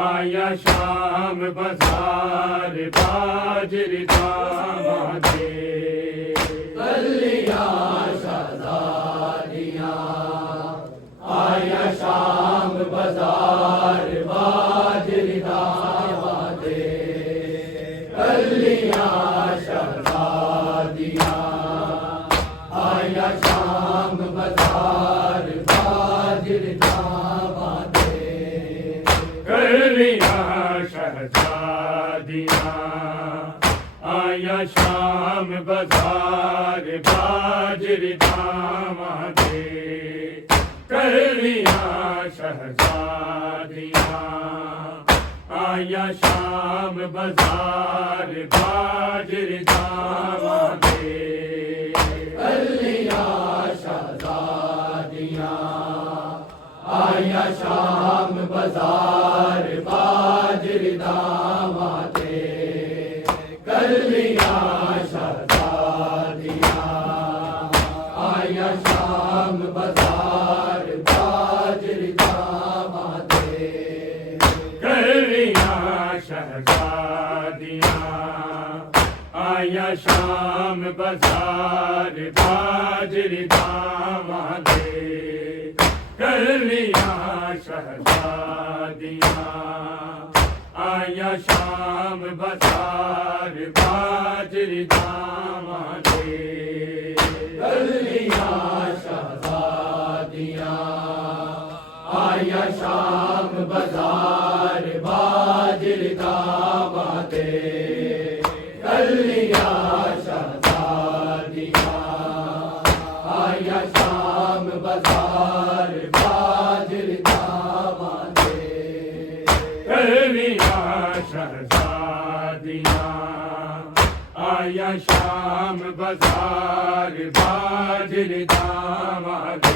आया शाम बाजार बाजरी दामादे कलियां शहजादियां आया शाम बाजार बाजरी दामादे कलियां शहजादियां आया शाम बाजार बाजरी दामादे कलियां शहजादियां आया शाम बाजार बाजरी दामादे कलियां शहजादियां आया शाम बाजार बाजरी दामादे कलियां शहजादियां आया शाम बाजार बाजरी दामादे कलियां शहजादियां आया शाम बाजार बाजरी दामादे कलियां शहजादियां आया शाम बाजार बाजरी दामादे कलियां शहजादियां आया शाम बाजार बाजरी दामादे कलियां शहजादियां आया शाम बाजार बाजरी दामादे कलियां शहजादियां आया शाम बाजार बाजरी दामादे कलियां शहजादियां आया शाम बाजार बाजरी दामादे कलियां शहजादियां आया शाम बाजार बाजरी दामादे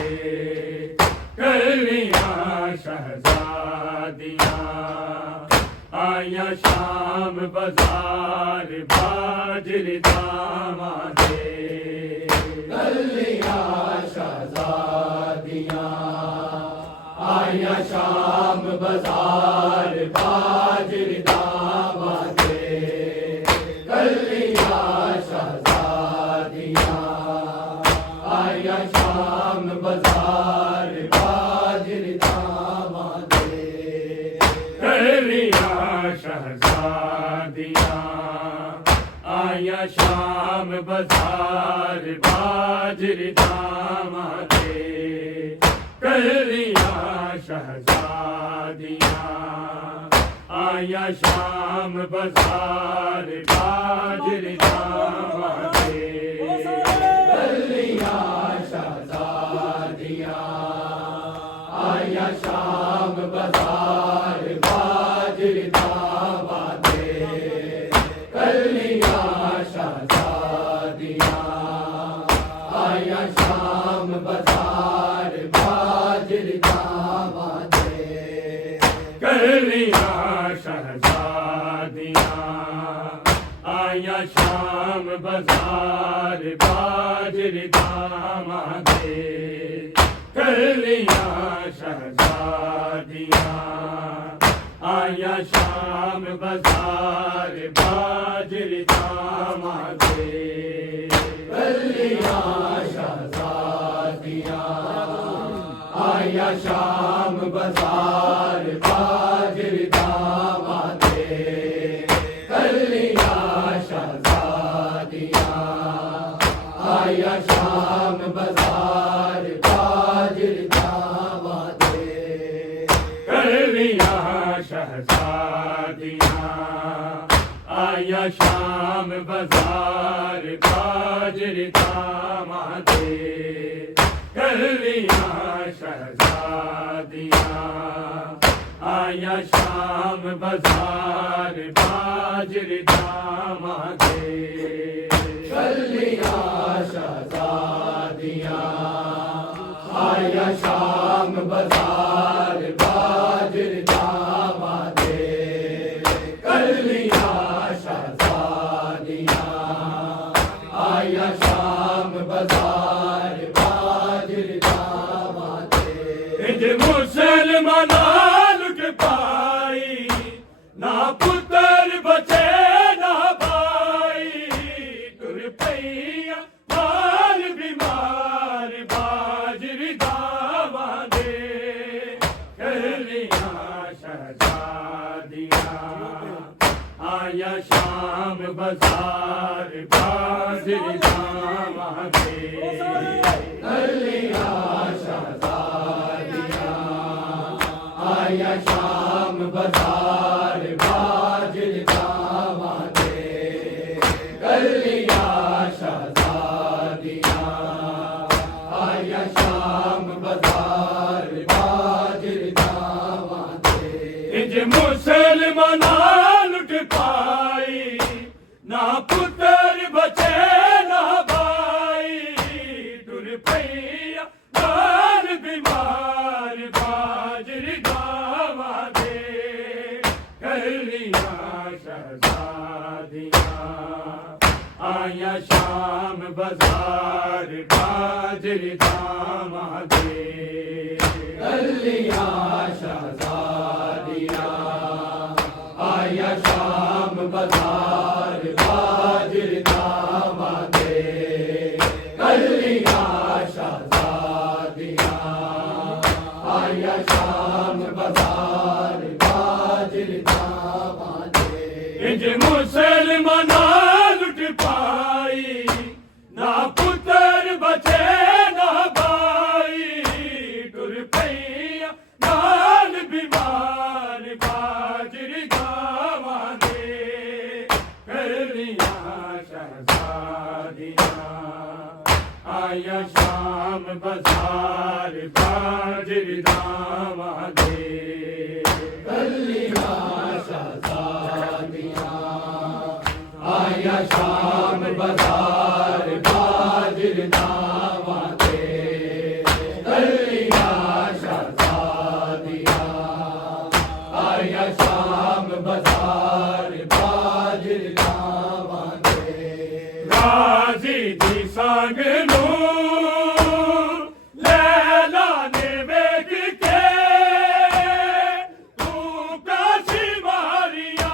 कलियां शहजादियां आया शाम बाजार बाजरी दामादे कलियां शहजादियां आया शाम बाजार बाजरी दामादे कलियां शहजादियां आया शाम बाजार बाजरी दामादे कलियां शहजादियां आया शाम बाजार बाजरी दामादे कलियां शहजादियां आया शाम बाजार बाजरी दामादे कलियां शहजादियां आया शाम बाजार बाजरी दामादे कलियां शहजादियां आया शाम बाजार बाजरी दामादे कलियां शहजादियां आया शाम बाजार बाजरी दामादे कलियां शहजादियां आया शाम बाजार बाजरी दामादे कलियां शहजादियाँ आया शाम बाजार बाजरी दामादे कलियाँ शहजादियाँ आया शाम बाजार बाजरी दामादे कलियाँ शहजादियाँ आया शाम बाजार बाजरी दामादे कलियाँ शहजादियाँ आया शाम बाजार बाजरी दामादे मुसलमाना लुट पाई ना पुत्र बचे ना भाई तुर पैया मार बीमार बाजरी दामादे कलियाँ शहजादियाँ आया शाम बाजार बाजरी दामादे कलियाँ शहजादियाँ आया शाम बाजार बाजरी दामादे कलियाँ शहजादियाँ आया शाम बाजार बाजरी दामादे मुसलमाना लुट पाई ना पुत्र बचे ना भाई तुर पैया मार बीमार बाजरी दामादे कलियाँ शहजादियाँ आया शाम बाजार बाजरी दामादे कलियाँ शहजादियाँ आया शाम बाजार बाजरी दामादे कलियाँ शहजादियाँ आया शाम बाजार बाजरी दामादे मुसलमाना लुट पाई ना पुत्र बचे ना भाई तुर पैया नाल बीमार बाजरी दामादे कलियाँ शहजादियाँ आया शाम बाजार बाजरी दामादे कलियाँ शहजादियाँ आया शाम बाजार बाजरी दामादे कलियाँ शहजादियाँ आया शाम बाजार बाजरी दामादे गाजी दी संग नू लैला ने वेख के तू काशी मारिया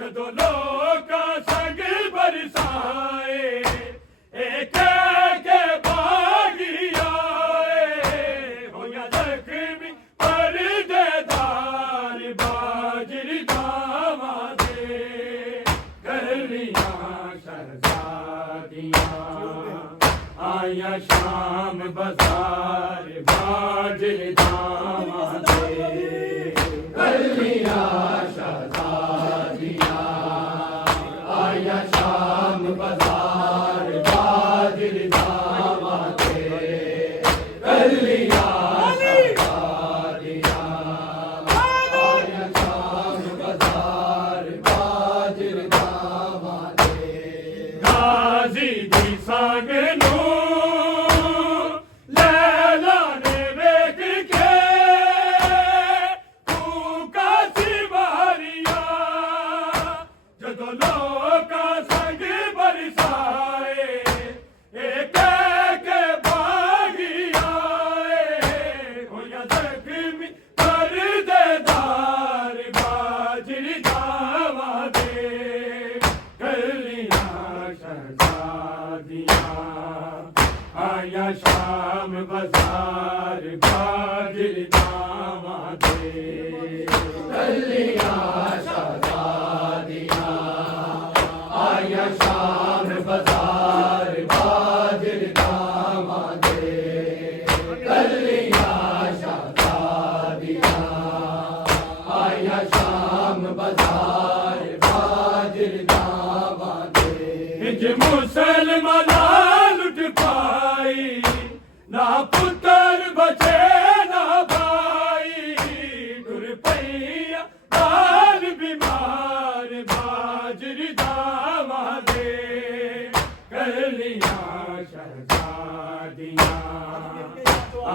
जदों लोग संग बरसाए एक के बागिया होया जख्मी परदेदार बाजरी दामादे कलियाँ शहजादियाँ आया शाम बाजार बाजरी दामादे कलियाँ शहजादियाँ आया शाम बाजार बाजरी दामादे कलियाँ शहजादियाँ आया शाम बाजार बाजरी दामादे गाजी दी संग नू लैला ने वेख के तू काशी मारिया जदों लोग संग बरसाए एक के बागिया होया जख्मी परदेदार बाजरी दामादे कलियाँ शहजादियाँ आया शाम बाजार बाजरी दामादे कलियाँ शहजादियाँ आया शाम बाजार बाजरी दामादे कलियाँ शहजादियाँ मुसलमाना लुट पाई, ना पुत्र बचे ना भाई, टुर पैया बाल बीमार बाजरी दावा दे, गलियां शहजादियां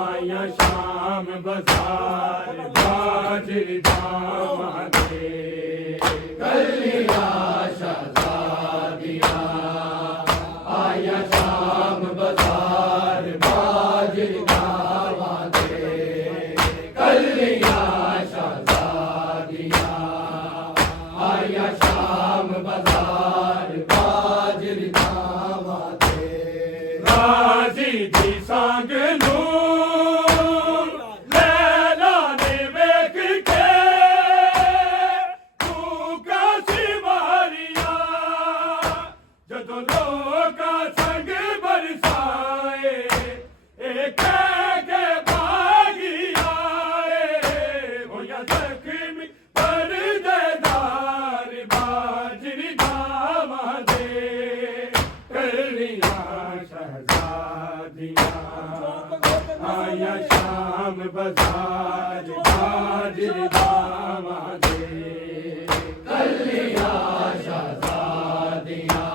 आया शाम बाजार बाजरी दावा दे, गलियां शहजादियां आया शाम बाजार बाजरी दावा दे, गलियां शहजादियां आया शाम बाजार बाजरी दावा दे, राजी दी सांग लैला ने वेख के तू कासी मारिया, जदों लोका संग बरसाए एक के भागी आए, होया जख्मी पर्देदार बाजरी दावा दे, गलियां शहजादियां आया शाम बाजार बाजरी दावा दे, गलियां शहजादियां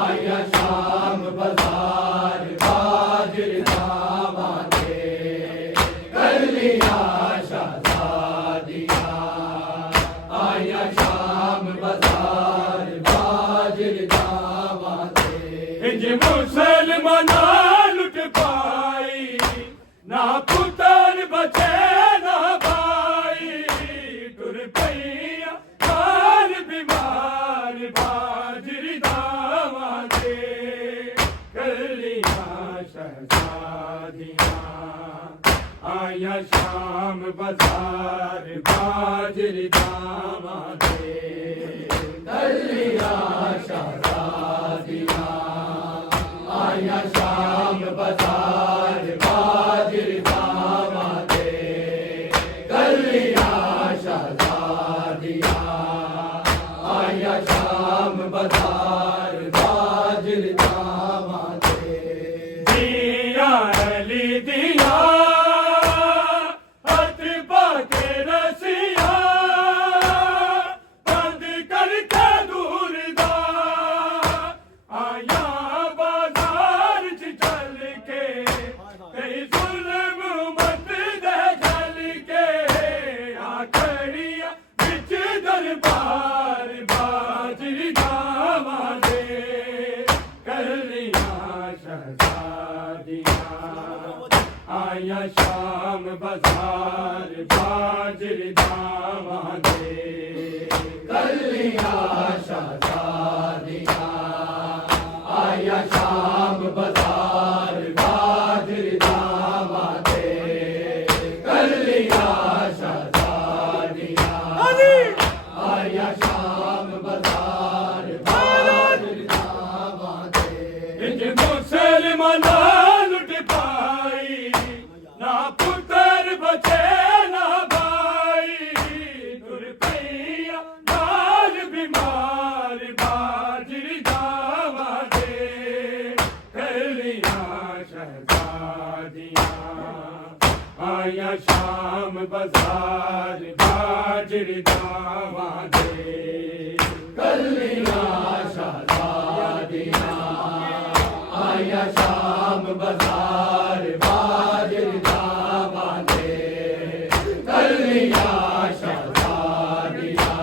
आया शाम बाजार बाजरी दावा दे, गलियां शहजादियां आया शाम बाजार बाजरी दावा दे, इंज मुसलमाना लुट पाई, ना पुत्र बचे ना भाई, टुर पैया बाल बीमार बाजरी दावा दे, गलियां शहजादियां आया शाम बाजार बाजरी दावा दे, गलियां शहजादियां आया शाम बाजार बाजरी दावा दे, गलियां शहजादियां आया शाम बाजार बाजरी दावा दे, दिया अली दिया हाथ पाके रसिया, बंद करके दूर दा आया बाजार च चल के, कई जुल्म मत दे जल के, आखड़िया बिच दरबार बाजरी दावा दे, गलियां शहजादियां आया शाम बाजार बाजरी दावा दे, गलियां शहजादियां आया शाम बाजार बाजरी दावा दे, गलियां शहजादियां आया शाम बाजार बाजरी दावा दे, इंज मुसलमाना लुट पाई, ना पुत्र बचे ना भाई, टुर पैया बाल बीमार बाजरी दावा दे, गलियां शहजादियां आया शाम बाजार बाजरी दावा दे, गलियां शहजादियां आया शाम बाजार बाजरी दावा दे, गलियां शहजादियां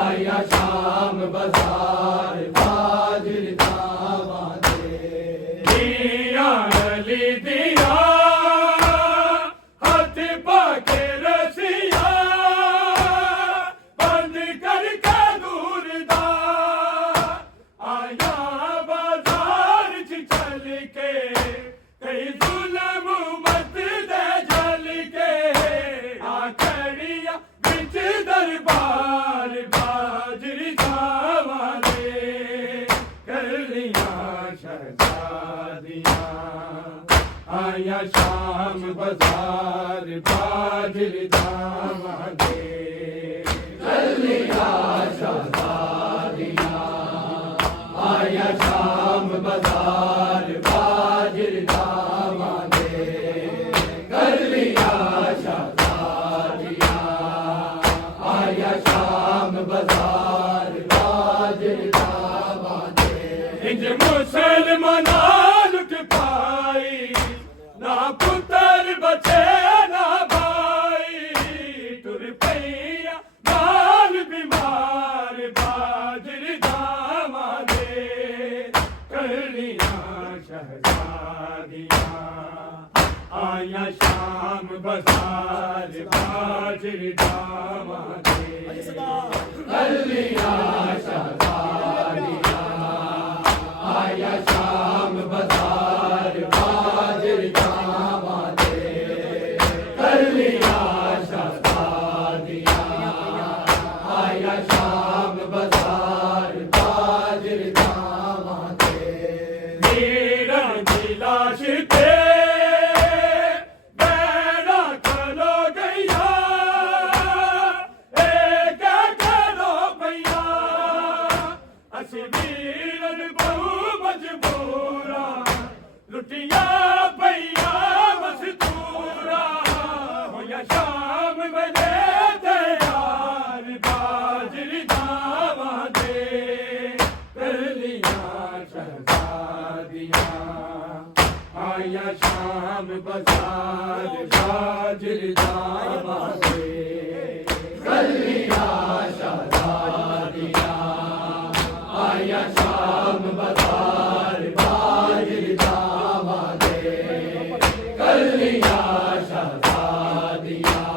आया शाम बाजार बाजरी दावा दे, दिया अली दिया हाथ पाके रसिया, बंद करके दूर दा आया बाजार च चल के, कई जुल्म मत दे जल के, आखड़िया बिच दरबार बाजरी दावा दे, गलियां शहजादियां आया शाम बाजार बाजरी दावा दे, गलियां शहजादियां आया शाम बाजार बाजरदावा दे कर लिया शहजादियाँ आया शाम बाजार बाजरदावा दे इंज मुसलमाना लुट पाई ना पुत्र बचे ना भाई टुर पैया बाल बीमार बाजर दावा दे कर लिया शहजादियाँ आया शाम बाजार बाजर दावा दे कर लिया शहजादियाँ आया शाम बाजार बाजरदावा दे कर लिया शहजादियाँ आया शाम बाजार बाजरदावा दे मेरा दिलाश पे बैना करो गैया एक करो भैया असी वीरन बहु मजबूरा लुटिया भैया मजदूरा होया शाम बने तैयार बाजरी दावा दे कर लिया शहजादियाँ आया शाम बाजार बाजर दावा दे कर लिया शहजादियाँ आया शाम बाजार बाजरदावा दे कर लिया शहजादियाँ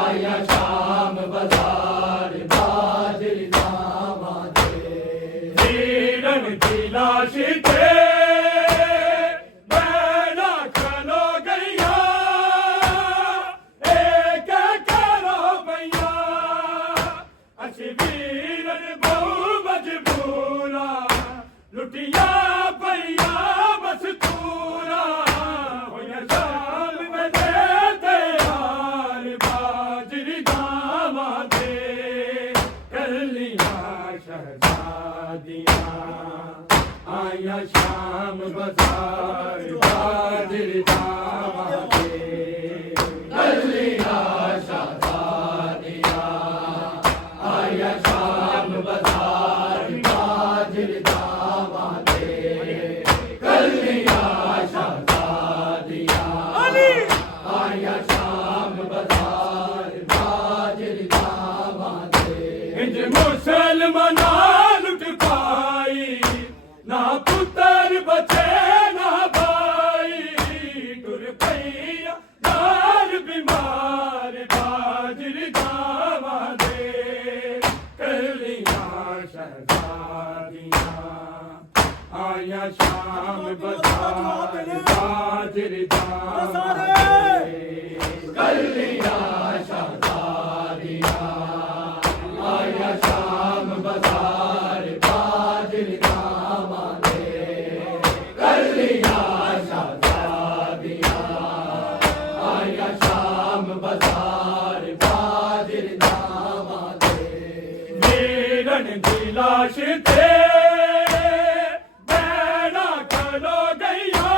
आया शाम बाजार बाजरदावा दे वीरन की लाश थे बैना खलो गैया एक करो भैया असी वीरन बहु मजबूरा लुटिया भैया मस्तूरा होया शाम बने तैयार बाजरी दावा दे कर लिया शहजादियाँ आया शाम बाजार बाजर दावा दे कर लिया शहजादियाँ आया शाम बाजार बाजरदावा दे कर लिया शहजादियाँ आया शाम बाजार बाजरदावा दे इंज मुसलमाना लुट पाई ना पुत्र बचे ना भाई टुर पैया नार बीमार बाजर दावा दे कर लिया शहजादियाँ आया शाम बाजार बाजर दावा दे कर लिया शहजादियाँ आया शाम बाजार बाजरदावा दे कर लिया शहजादियाँ आया शाम बाजार बाजरदावा दे वीरन की लाश थे बैना खलो गैया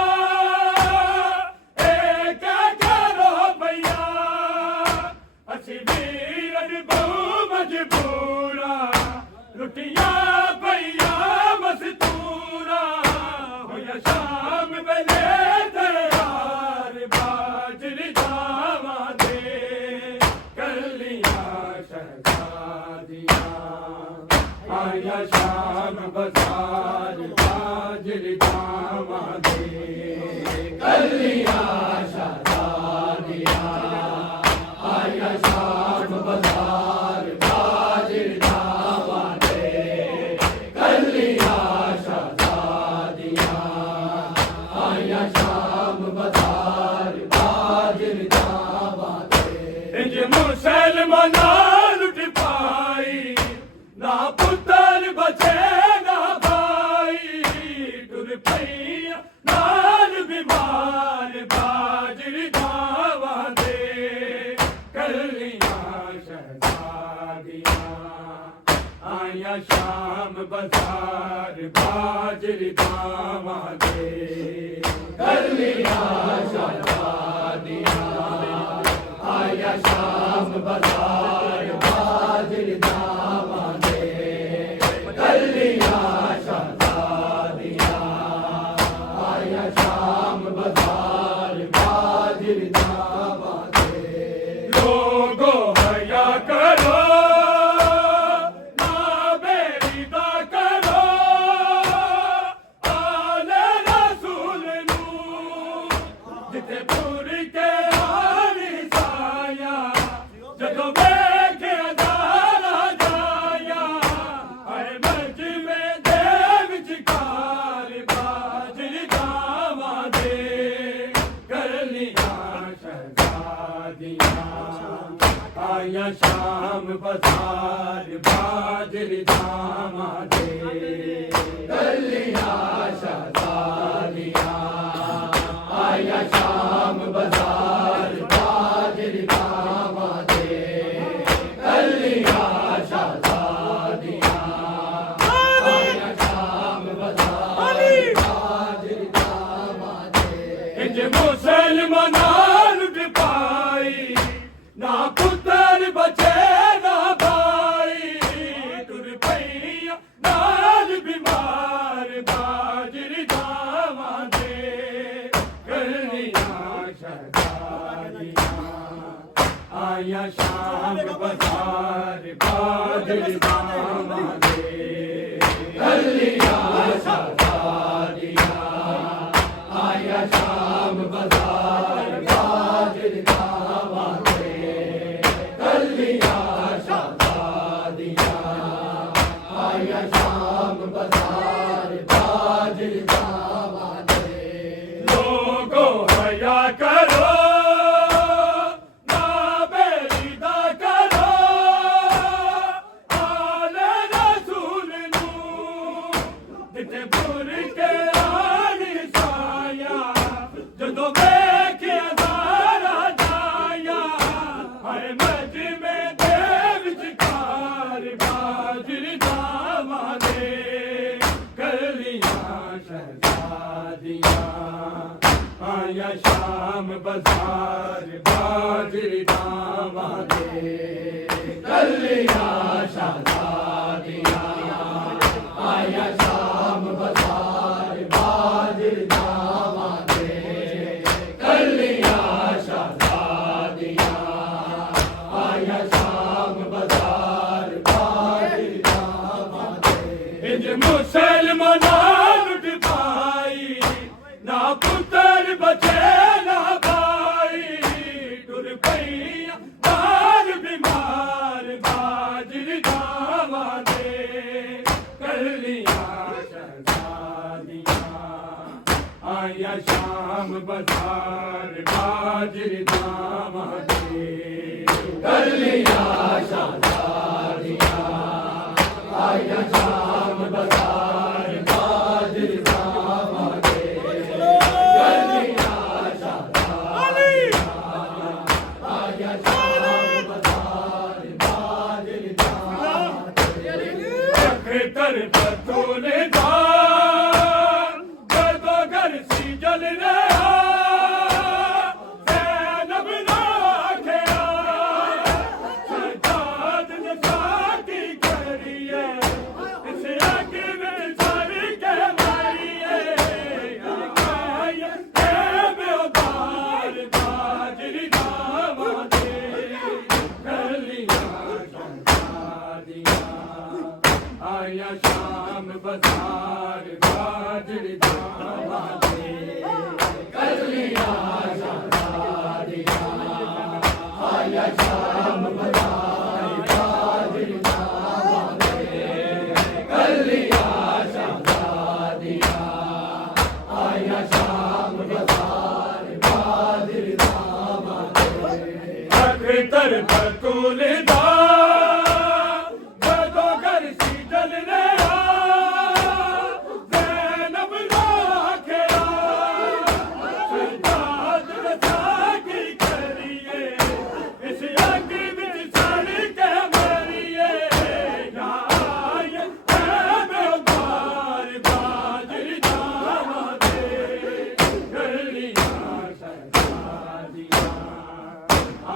एक करो भैया असी वीरन बहु मजबूरा लुटिया भैया मस्तूरा होया शाम बने तैयार बाजरी दावा दे कर लिया शहजादियाँ आया शाम बाजार बाजर दावा दे कर लिया शहजादियाँ आया शाम बाजार बाजरदावा दे कर लिया शहजादियाँ आया शाम बाजार बाजरदावा दे इंज मुसलमाना लुट पाई ना पुत्र बचे ना भाई टुर पैया नार बीमार बाजर दावा दे कर लिया शहजादियाँ आया शाम बाजार शाम बाजार बाजरी दामादे कलियां शहजादियां आया शाम बाजार बाजरी दामादे लोगों हया करो ना बेरीदा करो आले रसूल नू जिथे पूर के आनी साया जदों वेखे अदारा जाया आए मज में देव चिकार बाजरी दामादे कलियां शहजादियां आया शाम बाजार बाजरी दामादे कलियां शहजादियां आया शाम बाजार बाजरी दामादे कलियां शहजादियां आया शाम बाजार बाजरी दामादे इंज मुसलमानां दी पाई ना पुत्र बचे ना भाई तुर पैया नाल बीमार बाजरी दामादे कलियां शहजादियां आया शाम बाजार बाजरी दामादे कलियां शहजादियां आया शाम बाजार बाजरी दामादे कलियां शहजादियां आया शाम बाजार बाजरी दामादे लोगों हया करो ना बेरीदा करो आले रसूल नू जिथे पूर के आनी साया जदों वेखे अदारा जाया हाय मज में देव चिकार बाजरी दामादे कलियां शहजादियां आया शाम बाजार बाजरी दामादे कलियां शहजादियां आया शाम बाजार बाजरी दामादे कलियां शहजादियां आया शाम बाजार बाजरी दामादे इंज मुसलमानां दी पाई ना पुत्र बचे ना भाई तुर पैया नाल बीमार बाजरी दामादे कलियां शहजादियां आया शाम बाजार बाजरी दामादे कलियां शहजादियां आया शाम बाजार बाजरी दामादे कलियां शहजादियां आया शाम बाजार बाजरी दामादे अखतर बतूल दा गदो घर सी जल रहा ज़ैनब ना आखिया सजाद ने साकी करिए इस आग में सर के मारिए आया है बेदार बाजरी दामादे कलियां शहजादियां आया शाम बाजार बाजरी दामादे कलियां शहजादियां आया शाम बाजार बाजरी दामादे कलियां शहजादियां आया शाम बाजार बाजरी दामादे अखतर बतूल दा गदो घर सी जल रहा ज़ैनब ना आखिया सजाद ने साकी करिए इस आग में सड़ के मारिए आया है बेदार बाजरी दामादे कलियां शहजादियां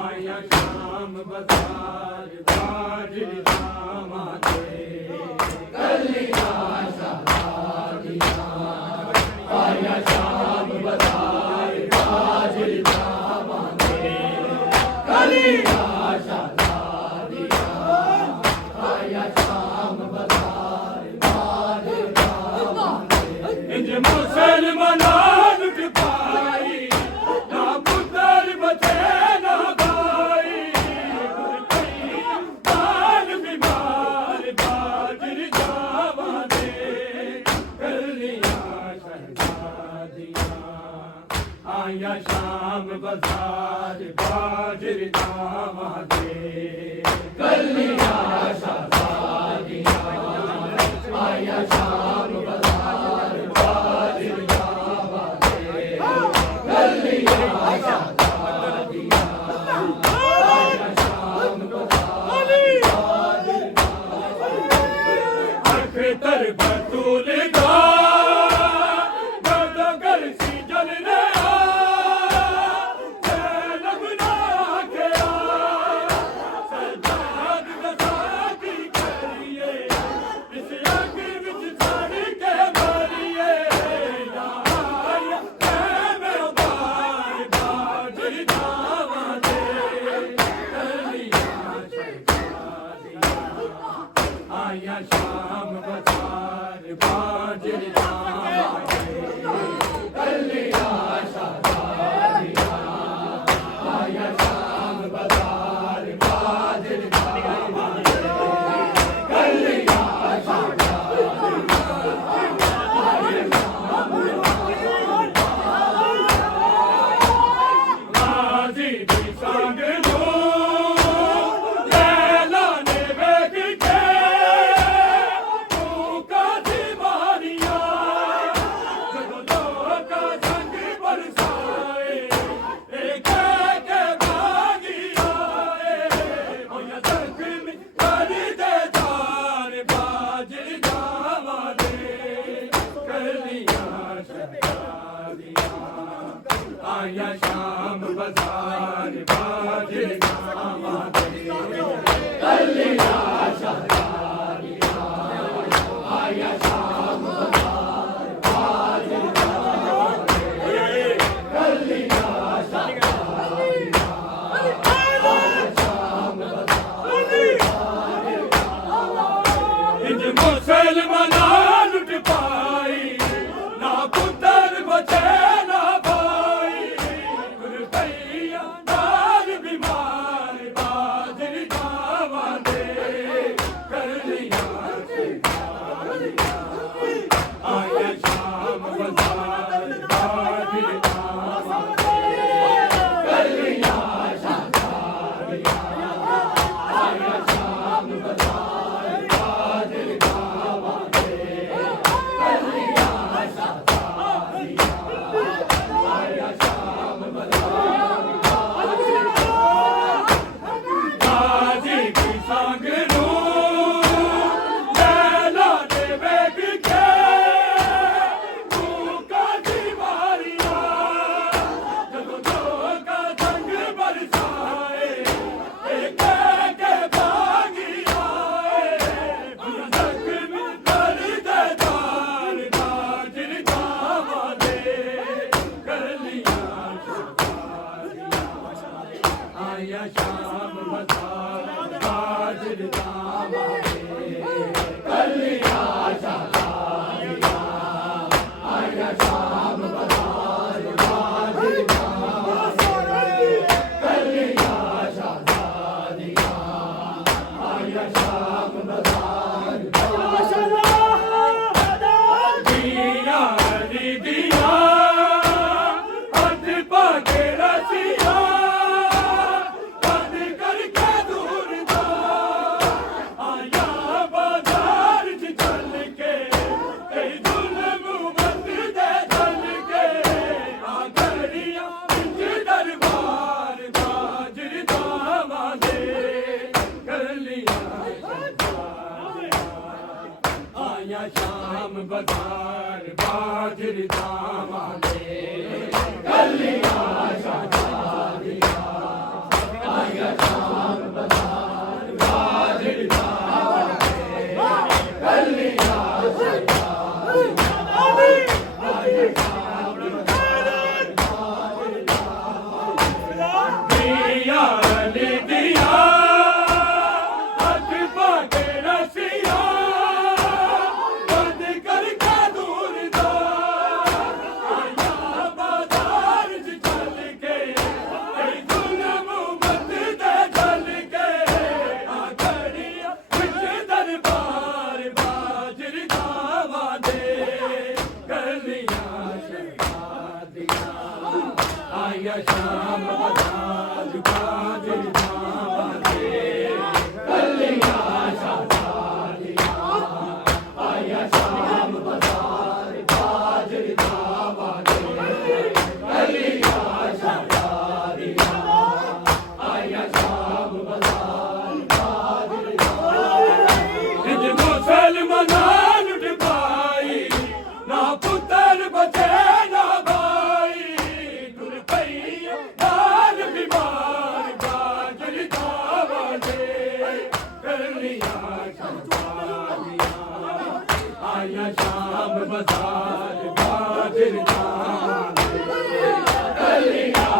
आया शाम बाजार बाजरी दामा दे कलियां शादियां आया शाम बाजार बाजरी दामा दे कलियां शादियां आया शाम बाजार बाजरी दामा दे इंज मुसलमान लुट पाई ना पुत्र बचे ना भाई बाल बीमार बाजरी दामा दे कलियां शादियां आया शाम बाजार बाजरी दामा दे कलियां शादियां आया शाम बाजार बाजरी दामा दे कलियां शादियां आया शाम बाजार बाजरी अख्तर बतूल का गदगर सी जलने लगना के सजाद दसाती करिए इस आग विच सड़ के मरिए मैं बार बाजरी दावा दे कलियां आया शाम बाजार बाजरी दामा दे कलियां शादियां आया शाम बाजार बाजरी दामा दे कलियां शादियां गाजी दी संग लो लैला ने वेख के भूखा दी मारिया जदों लोका संग बरसाए एक के भागी आए होया जख्मी कर दे जान बाजरी दावा दे कलियां शादियां आया शाम बाजार बाजरी दामा दे कलियां शादियां आया शाम बाजार बाजरी दामा दे कलियां शादियां आया शाम बाजार इंज मुसलमाना लुट पाई ना पुत्र बचे ना भाई रुपैया नाल बीमार बाजरी दावा दे कलियां आया शाम बाजार बाजरी दामा दे कलियां शादियां आया शाम बाजार बाजरी दामा दे कलियां शादियां आया शाम बाजार बाजरी गाजी की संग लो लैला ने वेख के भूखा दी मारिया जदों लोका संग बरसाए एक के भागी आए होया जख्मी कर दे जान बाजरी दावा दे कलियां आया शाम बाजार बाजरी दामा दे कलियां शादियां आया शाम बाजार बाजरी दामा दे कलियां शादियां आया शाम बाजार दिया दी दिया हाथ पाके रसिया बंद करके दूर जा आया बाजार च चल के कई जुल्म बंद दे चल के आ घड़िया इंज दरबार बाजरी दावा दे कलियां आया शाम बाजार बाजरी दामा दे कलियां शादियां आया बाजार बाजिर कलियां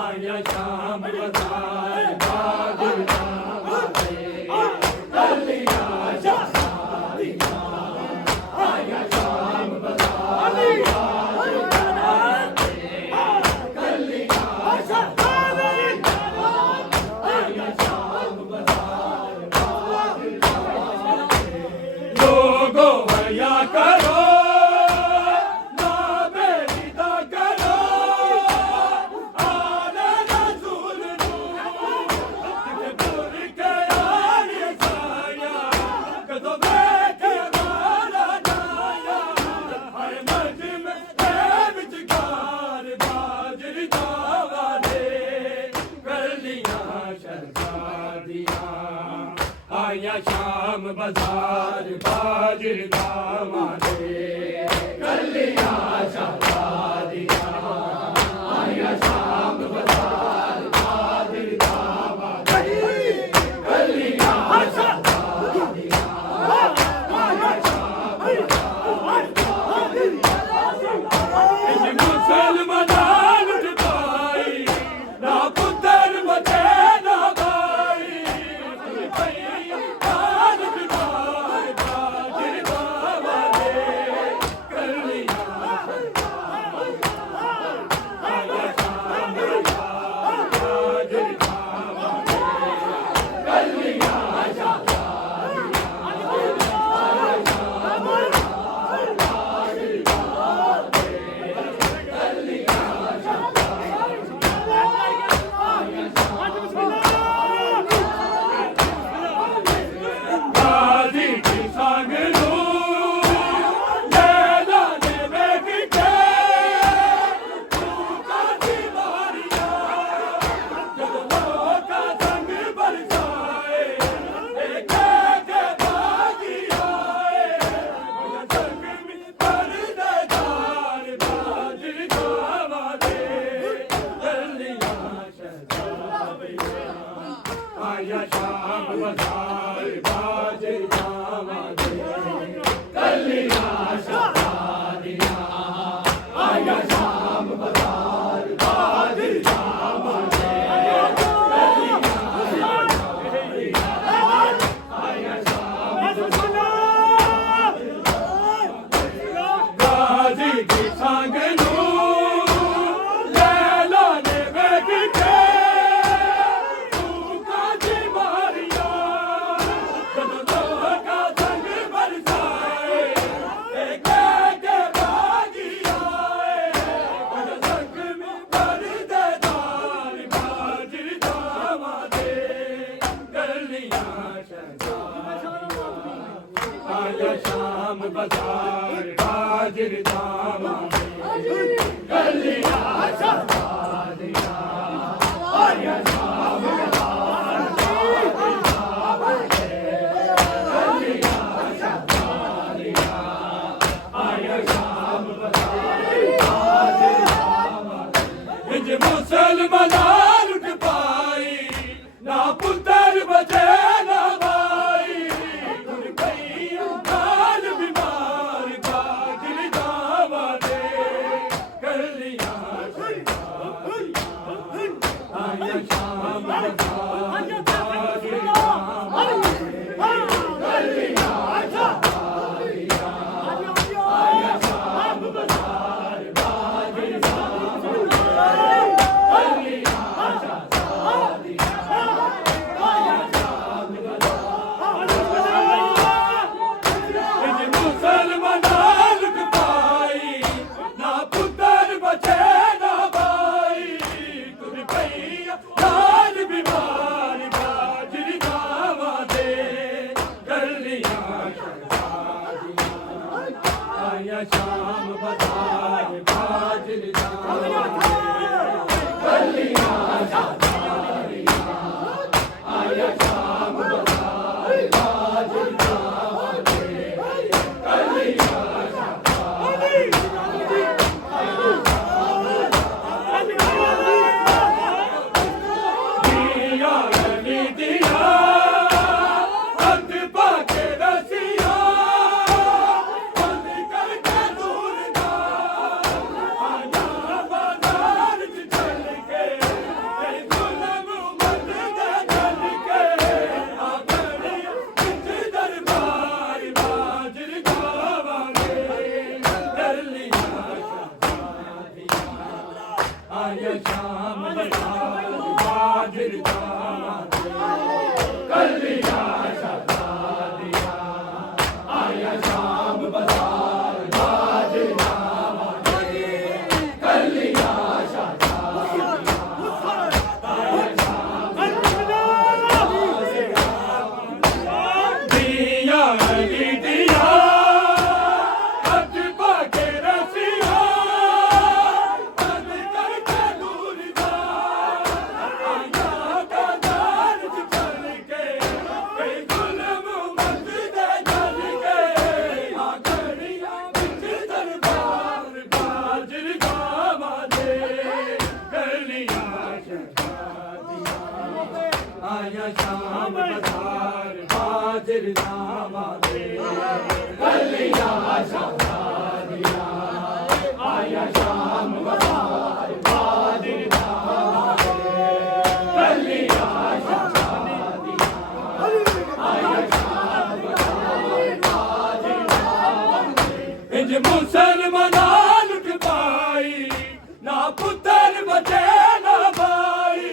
आया शाम बाजार बाजिर कलियां शादियां आया शाम बाजार कलियां शादियां आया शाम बाजार लोगों हया करो आया शाम बाजार बाजिर दामादे कलियां शादियां आया शाम बाजार बाजिर दामादे कलियां शादियां आया शाम बाजार मुसलमान लुट पाई ना पुत्र बचे ना भाई आया शाम बाजार बाजिर दामादे कलियां शादियां आया शाम बाजार बाजिर दामादे आया शाम गाजी की संग आया शाम बाजार बाजिर दामादे कलियां शादियां आया शाम बाजार बाजिर दामादे कलियां शादियां आया शाम बाजार बाजिर दामादे मुसलमान लुट पाई ना पुत्र बचे ना भाई आया शाम आया शाम बाजार बाजर जावांगे कलियां शादारियां आया शाम बाजार बाजर जावांगे कलियां दिया गली दिया हाथ पाके रसिया बंद करके दूर जा आया बाजार च चल के तेरी जुल्म मत दे चल के आ गलियां बिच दरबार बाजर जावांगे कलियां आया शाम बाजार बाजर जावांगे कलियां शादादियां आया शाम बाजार बाजर जावांगे कलियां शादादियां आया शाम दिया गली दिया हाथ पाके रसिया बंद करके दूर जा आया बाजार च चल के कोई जुल्म मत दे चल के आ गलियां बिच दरबार बाजर जावांगे कलियां शादादियां आया शाम बाजार बाजर जावांगे कलियां शादादियां आया शाम बाजार बाजर जावांगे कलियां शादादियां आया शाम बाजार बाजर जावांगे इंज मुसलमाना लुट पाई ना पुत्र बचे ना भाई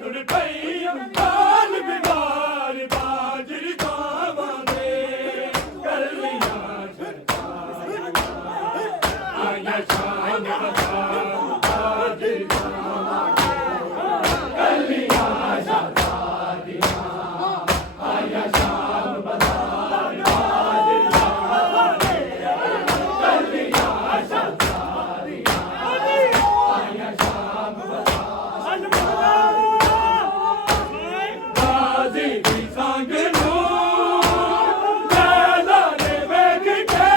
टुट गई काल बिगाड़ बाजर जावांगे कलियां शादादियां आया शाम बाजार बाजर जावांगे कलियां शादादियां आया शाम बाजार बाजर जावांगे कलियां शादादियां आया शाम बाजार गाजी दी संग नू लैला ने वेख के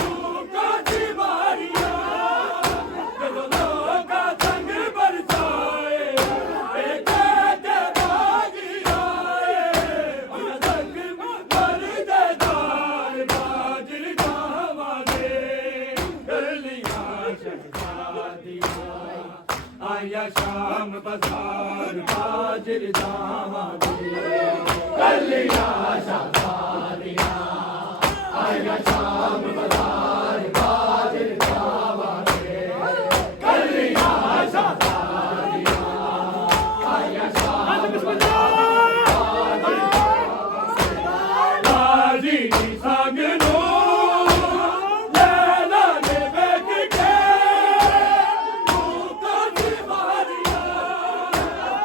तू काजी मारिया जदों लोका संग बरसाए कहते बागी आए उन्हें तक मर दे दार बाजर जावांगे कलियां शादादियां आया शाम बाजार बाजर जावांगे कलियां शादादियां आया शाम बाजार बाजर जावांगे कलियां शादादियां आया शाम बाजार गाजी दी संग नू लैला ने वेख के तू काजी मारिया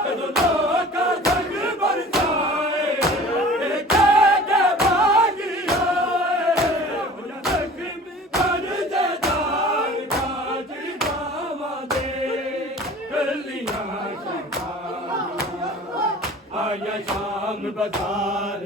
जदों लोका संग बरसाए कहते बागी आए उन्हें तक मर दे दार बाजर जावांगे कलियां शादादियां आया शाम बाजार